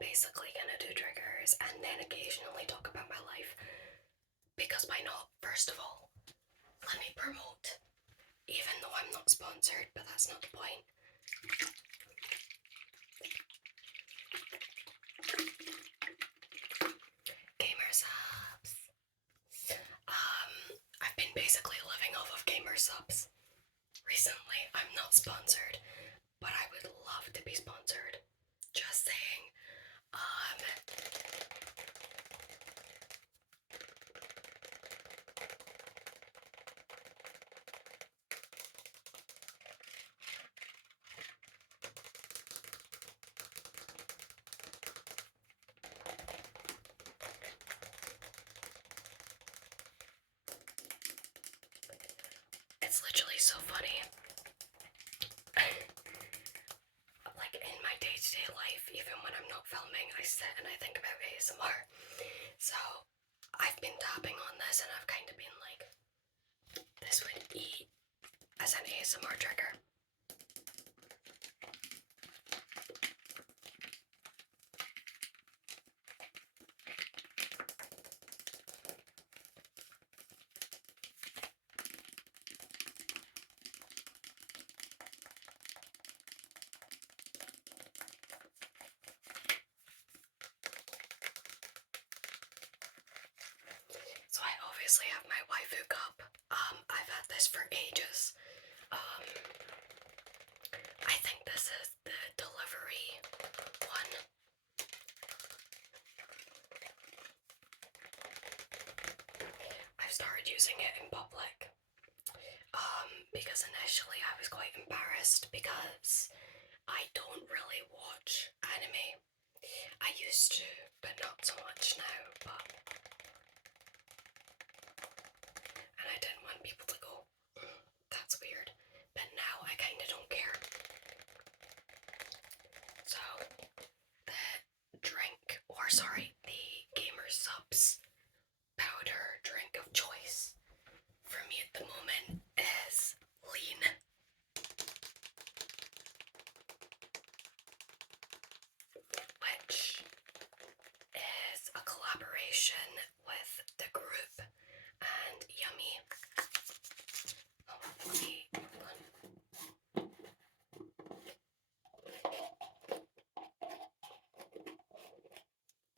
basically gonna do triggers and then occasionally talk about my life. Because why not? First of all, let me promote. Even though I'm not sponsored, but that's not the point. Gamer subs. I've been basically living off of gamer subs. Recently, I'm not sponsored, but I would love to be sponsored. Just saying. It's literally so funny. Like in my day-to-day life, even when I'm not filming, I sit and I think about ASMR. So I've been tapping on this and I've kind of been like, this would eat as an ASMR trigger. So I obviously have my waifu cup. I've had this for ages. I think this is the delivery one. I've started using it in public. Because initially I was quite embarrassed because I don't really watch anime. I used to, but not so much now, and I didn't want people to go, that's weird, but now I kinda don't care. So, the Gamer Subs powder drink of choice for me at the moment is lean. Which is a collaboration with the group and Yummy.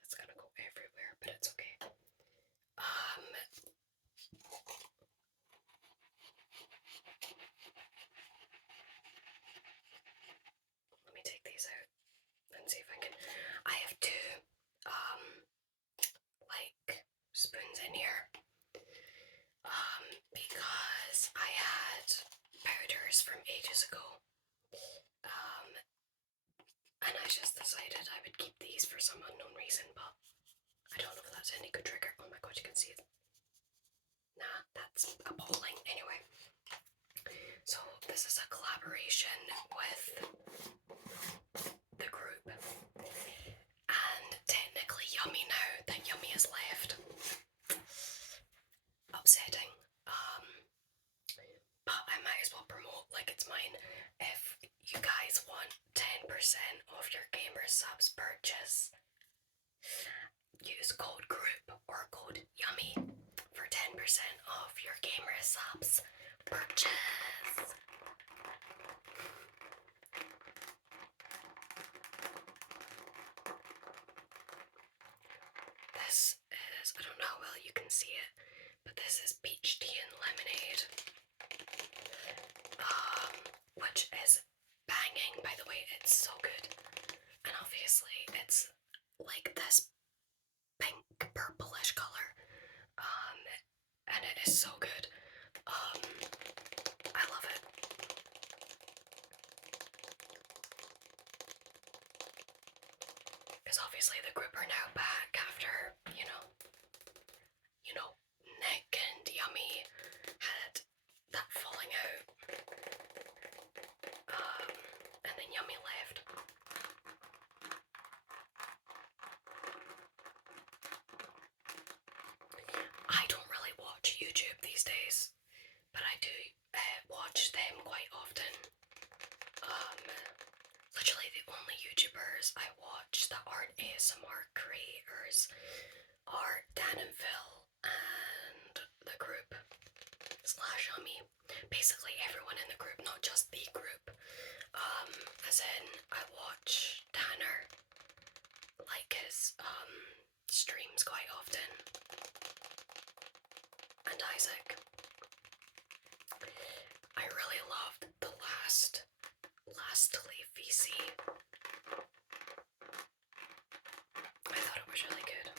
That's gonna go everywhere, but it's okay. Let me take these out and see if I can. I have two, like spoons in here, because I had powders from ages ago, and I just decided I would keep these for some unknown reason, but I don't know if that's any good trigger. Oh my god, you can see it. Nah, that's appalling. Anyway, so this is a collaboration with the group, and technically Yummy now that Yummy has left. Upsetting. But I might as well promote like it's mine. If you guys want 10% off your Gamer Subs purchase, use code GROUP or code YUMMY for 10% off your Gamer Subs purchase. This is, I don't know how well you can see it, but this is peach tea and lemonade, which is banging, by the way. It's so good, and obviously it's like this pink purplish color, and it is so good. I love it. Because obviously the group are now back after, Nick and Yummy had that falling out. And then Yummy left. I don't really watch YouTube these days, but I do watch them quite often. Literally the only YouTubers I watch that that aren't ASMR creators are Dan and Phil and the group slash Hummy. Basically everyone in the group, not just the group. As in, I watch Tanner, like his streams quite often, and Isaac. I really loved the last Leaf VC. I thought it was really good.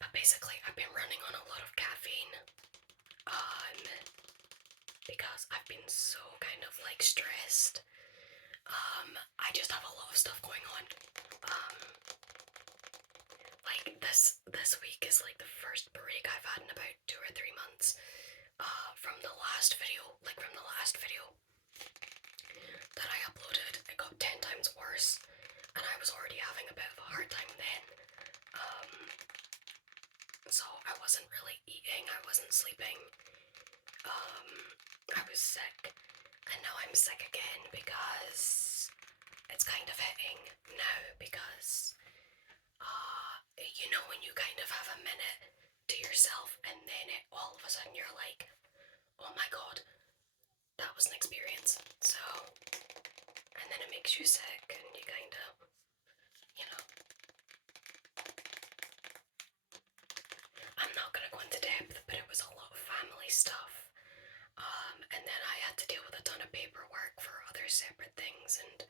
But basically, I've been running on a lot of caffeine, because I've been so kind of like stressed. I just have a lot of stuff going on. Like this week is like the first break I've had in about 2 or 3 months. From the last video, that I uploaded, it got 10 times worse, and I was already having a bit of a hard time then. So I wasn't really eating, I wasn't sleeping. I was sick, and now I'm sick again because it's kind of hitting now because, you know, when you kind of have a minute to yourself and then all of a sudden you're like, oh my god, that was an experience. So, and then it makes you sick and you kind of, you know. I'm not gonna go into depth, but it was a lot of family stuff. And then I had to deal with a ton of paperwork for other separate things, and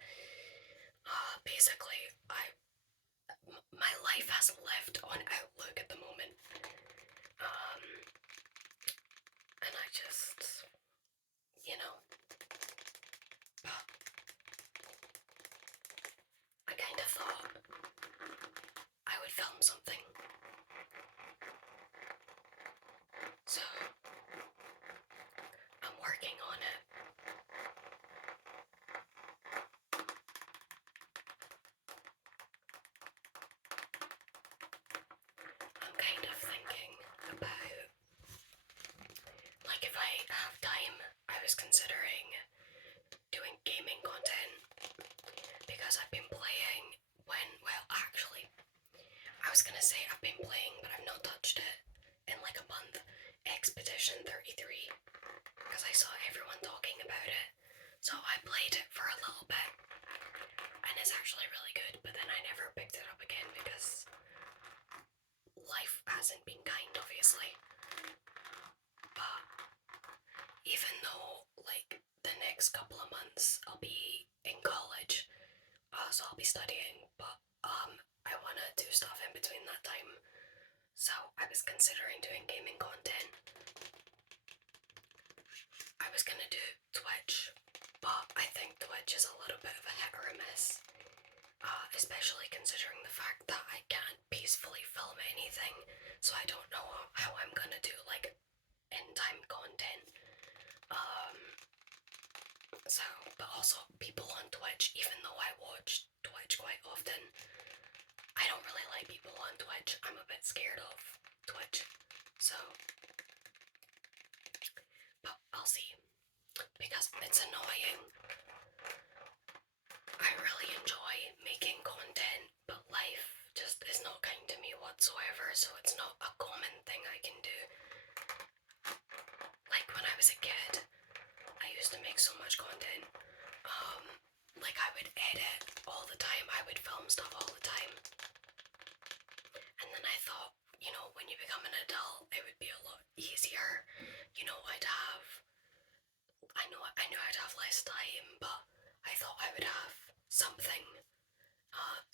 basically my life has lived on Outlook at the moment. And I just, you know, I kind of thought I would film something. So I'm working on it. I'm kind of thinking about, like, if I have time, I was considering doing gaming content because I've been playing actually, I was gonna say I've been playing, but I've not touched it in like a month. Expedition 33, because I saw everyone talking about it, so I played it for a little bit, and it's actually really good. But then I never picked it up again because life hasn't been kind, obviously. But even though, like, the next couple of months I'll be in college, so I'll be studying, but I want to do stuff in between that time. So I was considering doing gaming content. I was gonna do Twitch, but I think Twitch is a little bit of a hit or a miss, especially considering the fact that I can't peacefully film anything, so I don't know how I'm gonna do like in-time content. So, but also people on Twitch, even though I watch Twitch quite often, I don't really like people on Twitch. I'm a bit scared of Twitch, so, but I'll see, because it's annoying. I really enjoy making content, but life just is not kind to me whatsoever, so it's not a common thing I can do. Like when I was a kid, I used to make so much content. Like I would edit all the time, I would film stuff all the time. And then I thought, you know, when you become an adult, it would be a lot easier. You know, I knew I'd have less time, but I thought I would have something,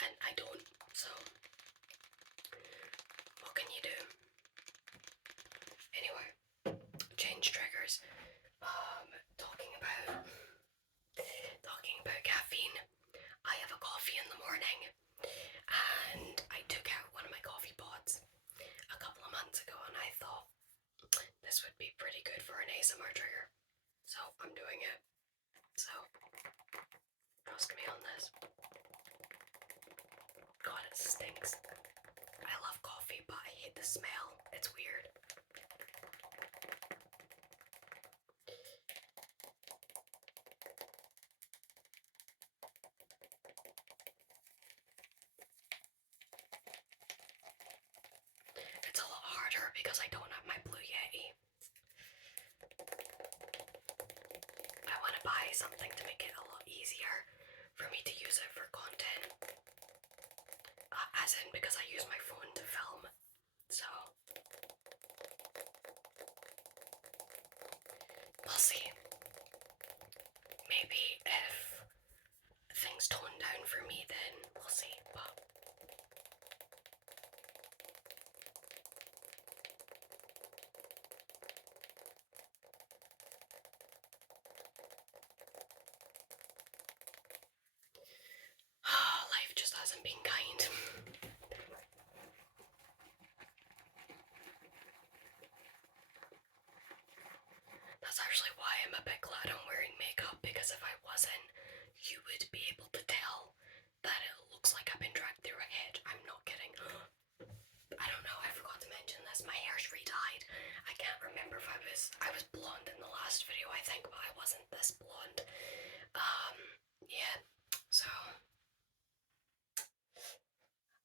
and I don't, so what can you do? Anyway, change triggers. Talking about caffeine. I have a coffee in the morning, and I took out one of my coffee pods a couple of months ago, and I thought this would be pretty good for an ASMR trigger, so I'm doing it. So trust me on this. God, it stinks. I love coffee, but I hate the smell. It's weird. because I don't have my Blue Yeti. I want to buy something to make it a lot easier for me to use it for content. As in, because I use my phone to film, so we'll see. Maybe if things tone down for me, then we'll see, but life just hasn't been kind. That's actually why I'm a bit glad I'm wearing makeup, because if I wasn't, you would be able to tell that it looks like I've been dragged through a hedge. I'm not kidding. I don't know, I forgot to mention this. My hair's re-dyed. I can't remember if I was blonde in the last video, I think, but I wasn't this blonde. Yeah, so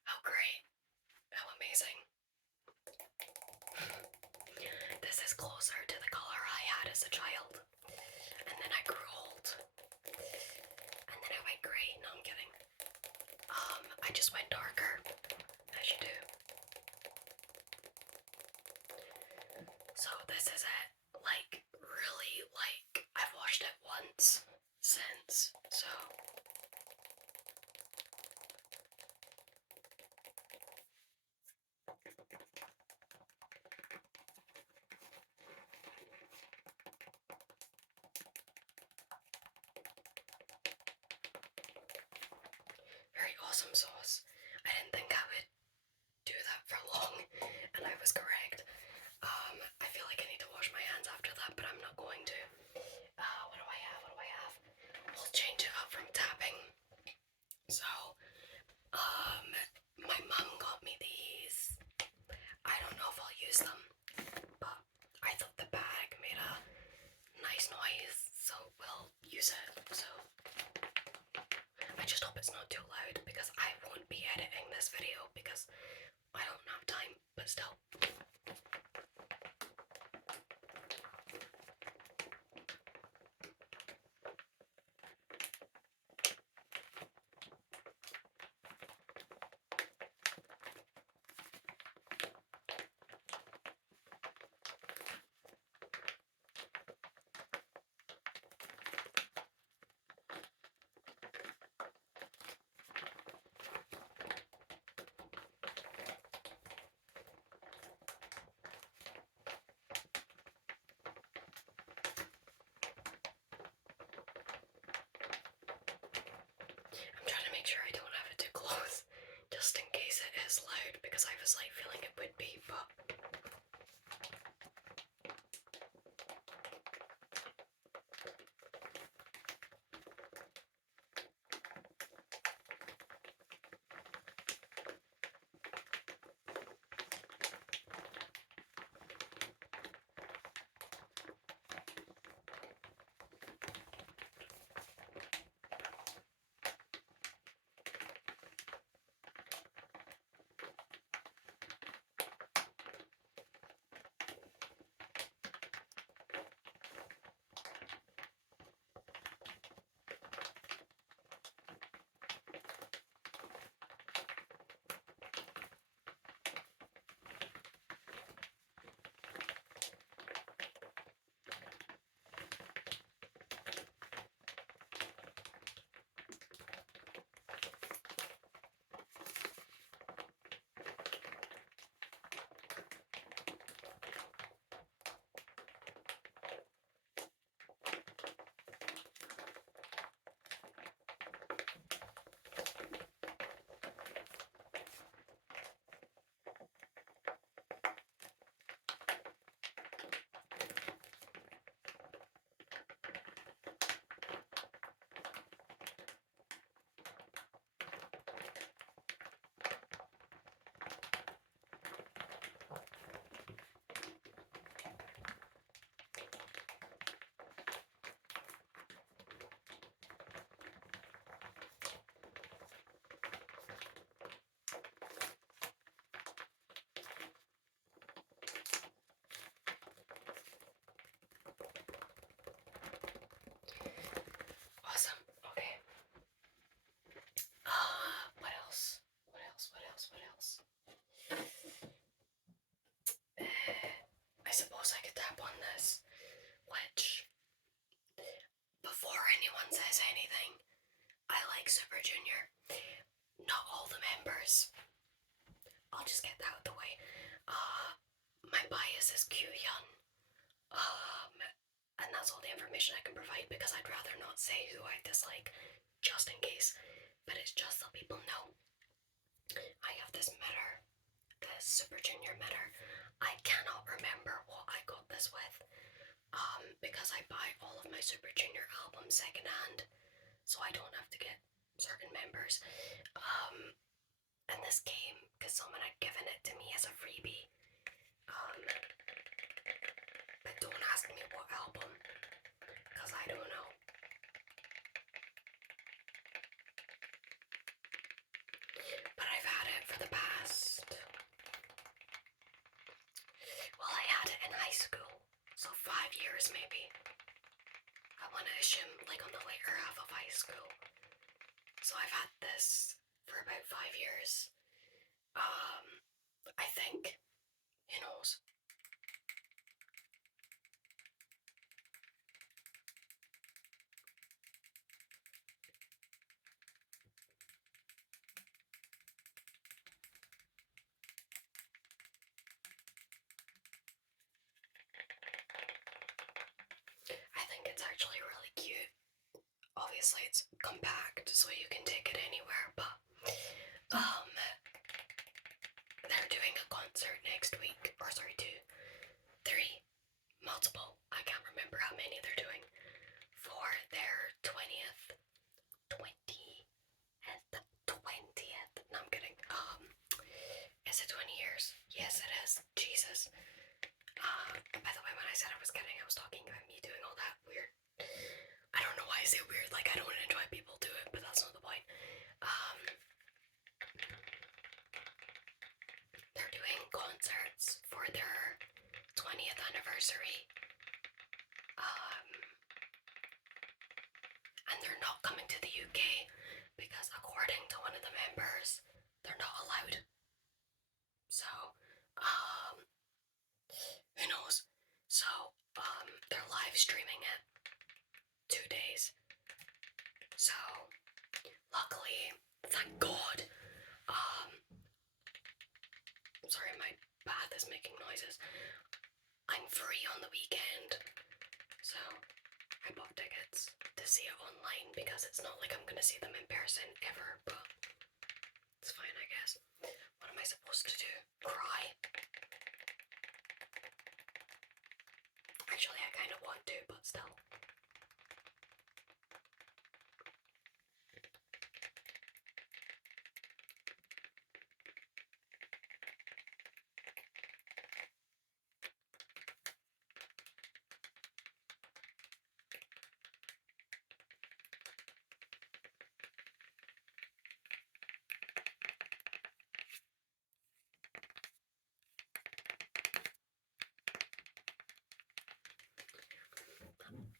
how great. How amazing. This is closer to the color I had as a child. And then I grew old. And then I went grey. No, I'm kidding. I just went darker, as you do. So this is it. Like, really, like, I've washed it once since, so. Very awesome sauce. I didn't think I would do that for long, and I was correct. I feel like I need to wash my hands after that, but I'm not going to. What do I have? What do I have? We'll change it up from tapping. So, my mum got me these. I don't know if I'll use them, but I thought the bag made a nice noise, so we'll use it. So, I just hope it's not too loud because I won't miss anything. I like Super Junior. Not all the members. I'll just get that out of the way. My bias is Kyuhyun. And that's all the information I can provide because I'd rather not say who I dislike, just in case. But it's just so people know. I have this mirror, this Super Junior mirror. I cannot remember what I got this with, because I buy all of my Super Junior albums secondhand, so I don't have to get certain members. And this came because someone had given it to me as a freebie. But don't ask me what album, because I don't know. But I've had it for the past... Well, I had it in high school, so 5 years maybe. I want to assume like on the later half of high school. So I've had this for about 5 years. I think. Who knows? I think it's actually really cute. Obviously it's compact so you can take it anywhere, but they're doing a concert next week, or sorry, 2, 3, multiple, I can't remember how many they're doing, for their 20th, no I'm kidding, is it 20 years? Yes it is, Jesus. By the way, when I said I was kidding, I was talking about me doing all that weird, I don't know why I say weird, like I don't enjoy people do it, but that's not the point. They're doing concerts for their 20th anniversary. And they're not coming to the UK because according to one of the members, they're not allowed. So, who knows? So, they're live streaming it 2 days. So, luckily, thank God, sorry, my bath is making noises. I'm free on the weekend, so I bought tickets to see it online because it's not like I'm gonna see them in person ever, but it's fine, I guess. What am I supposed to do? Cry? Actually, I kind of want to, but still.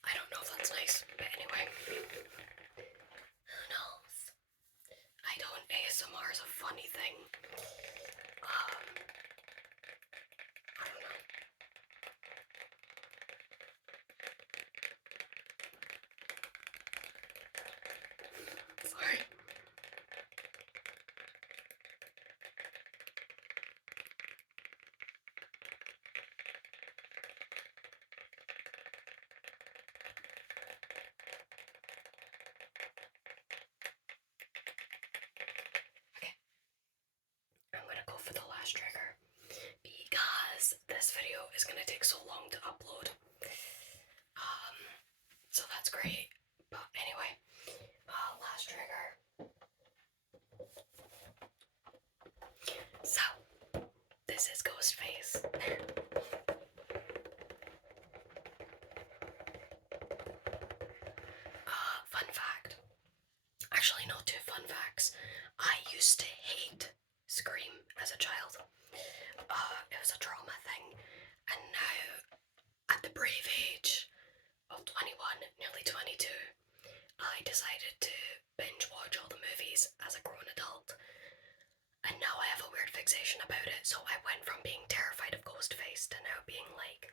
I don't know if that's nice, but anyway. Who knows? I don't. ASMR is a funny thing. I don't know. Sorry. I'm gonna go for the last trigger because this video is gonna take so long to upload. So that's great. But anyway, last trigger. So this is Ghostface. Fun fact. Actually, no, 2 fun facts. I used to hate Scream as a child. It was a trauma thing, and now, at the brave age of 21, nearly 22, I decided to binge watch all the movies as a grown adult, and now I have a weird fixation about it. So I went from being terrified of Ghostface to now being like,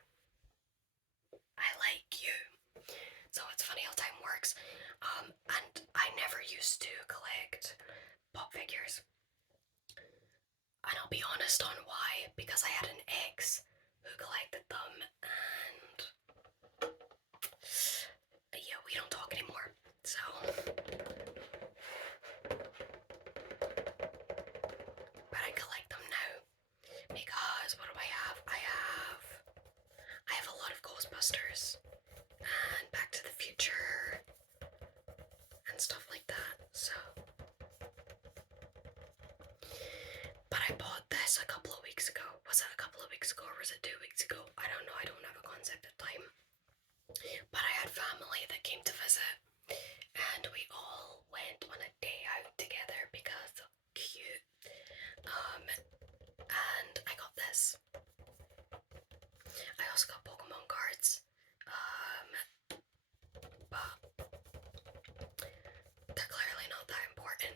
I like you. So it's funny how time works. used to collect pop figures. And I'll be honest on why, because I had an ex who collected them, and yeah, we don't talk anymore. So but I collect them now because what do I have? I have a lot of Ghostbusters and Back to the Future and stuff like that. So but I bought this a couple of weeks ago. Was it a couple of weeks ago or was it 2 weeks ago? I don't know, I don't have a concept of time. But I had family that came to visit and we all went on a day out together because cute. And I got this. I also got Pokemon cards. But they're clearly not that important.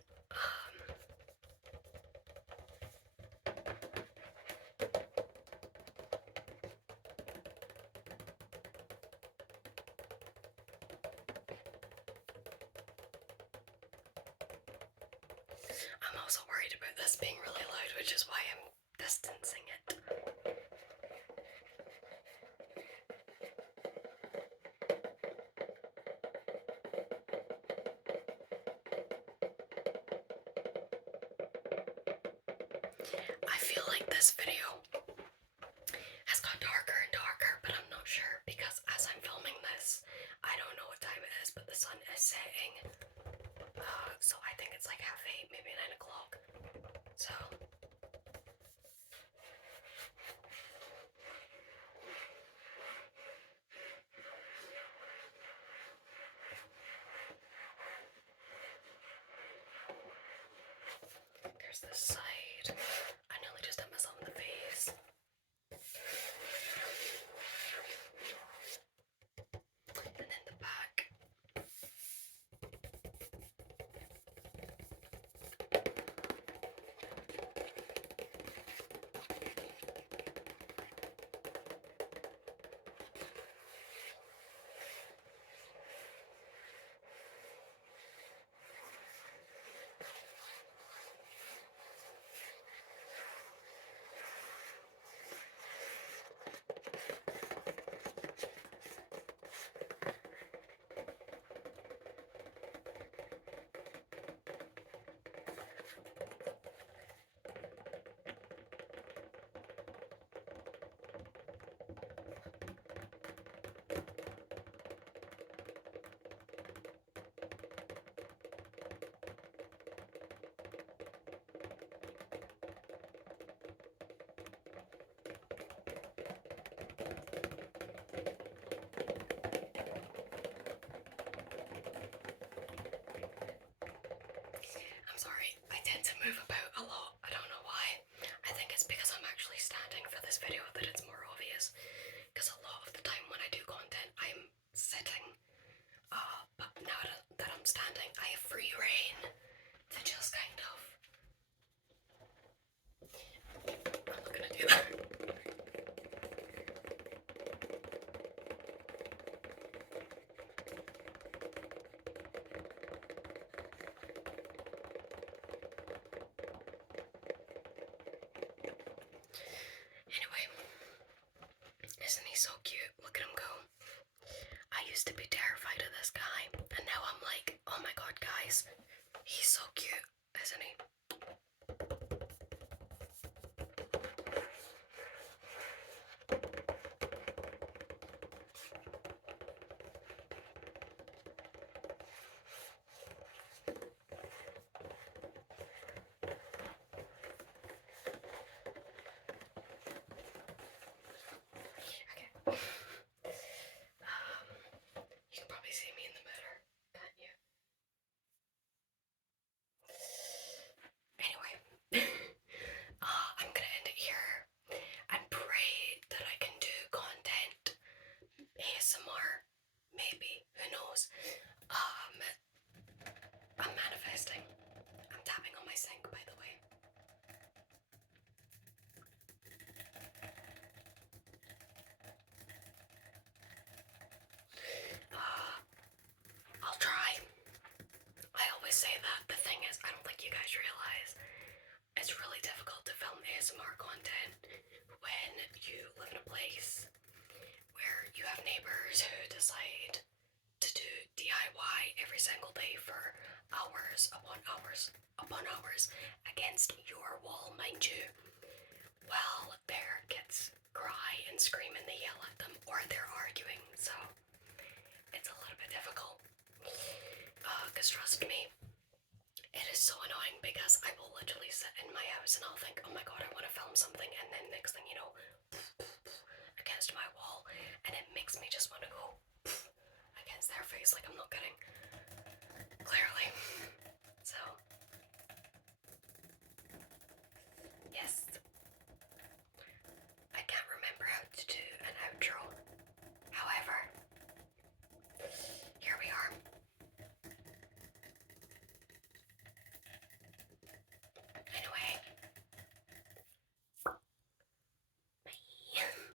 I'm also worried about this being really loud, which is why I'm distancing it. I feel like this video has got darker and darker, but I'm not sure because as I'm filming this, I don't know what time it is, but the sun is setting. So I think it's like 8:30, maybe 9 o'clock. So there's this side. I nearly just hit myself in the face. And then the back. I'm sorry, I tend to move about a lot. I don't know why. I think it's because I'm actually standing for this video that it's more obvious. Because a lot of the time when I do content, I'm sitting. But now that I'm standing, I have free reign to just kind of. I'm not gonna do that. Anyway, isn't he so cute? Look at him go. I used to be terrified of this guy, and now I'm like, oh my god, guys, he's so cute, isn't he? You can probably see me in the mirror, can't you? Anyway, I'm gonna end it here and pray that I can do content ASMR. Maybe, who knows? I'm manifesting. I'm tapping on my sink, by the way. I'll try. I always say that. The thing is, I don't think you guys realize it's really difficult to film ASMR content when you live in a place where you have neighbors who decide to do DIY every single day for hours upon hours upon hours against your wall, mind you. Well, their kids cry and scream and they yell at them, or they're arguing, so it's a little bit difficult. Because trust me, it is so annoying because I will literally sit in my house and I'll think, oh my god, I want to film something, and then next thing you know, against my wall, and it makes me just want to go against their face. Like, I'm not kidding. Clearly.